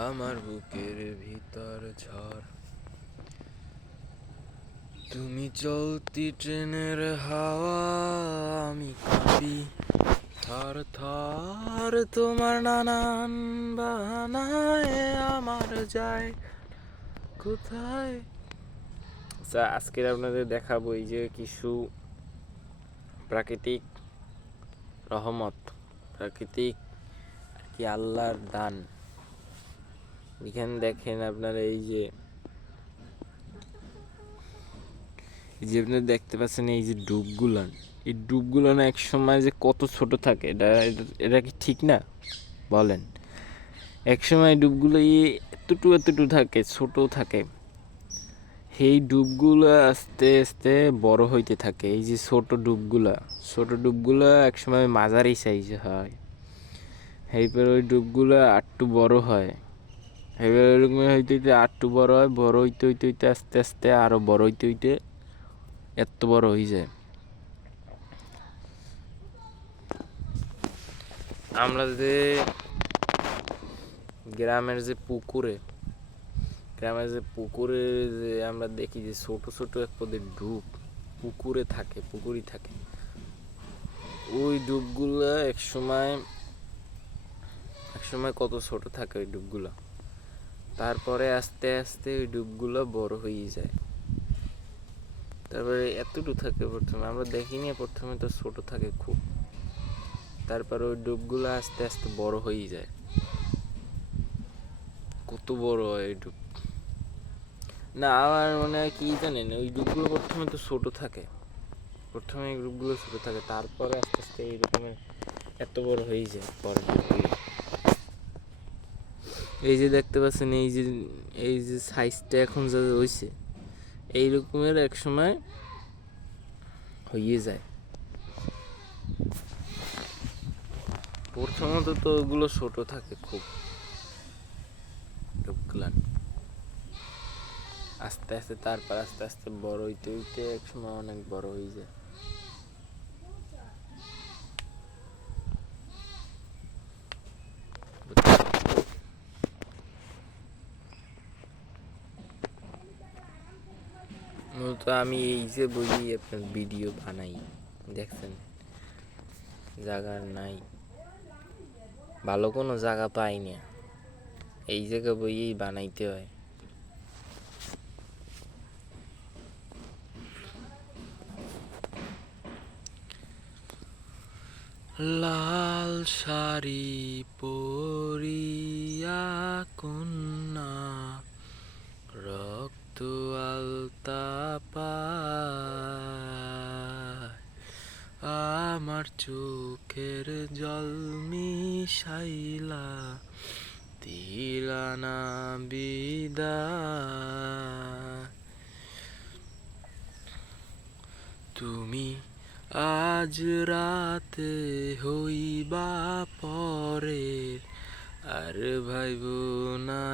আমার বুকের ভিতর ঝড়, তুমি চলতি ট্রেনের হাওয়া, আমি কাঁপি থর থর, তোমার নানান বাহানায় আমার যায় কোথায়। আচ্ছা, আজকের আপনাদের দেখাবো এই যে কিছু প্রাকৃতিক রহমত, প্রাকৃতিক কি আল্লাহর দান। এখানে দেখেন আপনারা এই যে আপনারা দেখতে পাচ্ছেন এই যে ডুবগুলান, এই ডুবগুলান এক সময় যে কত ছোট থাকে, এটা কি ঠিক না বলেন? এক সময় ডুবগুলো এতটু থাকে, ছোট থাকে। এই ডুবগুলো আস্তে আস্তে বড় হইতে থাকে। এই যে ছোট ডুবগুলা এক সময় মাঝারি সাইজ হয়, এইবার ওই ডুবগুলো আটটু বড় হয়, এবার ওইরকম হইতে হইতে আটটু বড় হয়, বড় হইতে হইতে হইতে আস্তে আস্তে আরো বড় হইতে হইতে এত বড় হয়ে যায়। আমরা যে গ্রামের যে পুকুরে যে আমরা দেখি যে ছোট ছোট এক পদের ডুব পুকুরই থাকে, ওই ডুবগুলো এক সময় কত ছোট থাকে ওই ডুবগুলো। তারপরে আস্তে আস্তে ওই ডুবগুলো বড় হয়ে যায়, তারপরে এতটুকু থাকে। প্রথমে আমরা দেখিনি, প্রথমে তো ছোট থাকে খুব, তারপরে ওই ডুবগুলো আস্তে আস্তে বড় হয়ে যায়। কত বড় হয় ওই ডুব না, আমার মনে হয় কি জানেন, ওই ডুবগুলো প্রথমে তো ছোট থাকে, তারপরে আস্তে আস্তে এই রকমের এত বড় হয়ে যায় পরে। এই যে দেখতে পাচ্ছেন এই যে সাইজটা এখন যা হয়েছে, এই রকমের এক সময় হয়ে যায়। প্রথমত তো ওগুলো ছোট থাকে খুব, ডুবগুলান আস্তে আস্তে তারপর আস্তে আস্তে বড় হইতে হইতে এক সময় অনেক বড় হয়ে যায়। মূলত আমি এই যে বই আপনার ভিডিও বানাই, দেখছেন জায়গার নাই, ভালো কোনো জায়গা পাই না, এই জায়গা বইয়েই বানাইতে হয়। লাল শাড়ি পরিয়া কন্যা, রক্ত আলতা পায়, আমার চোখের জল মিশাইলা দিলানা বিদায়। তুমি আজ রাতে হইবা পরের, আর ভাইব না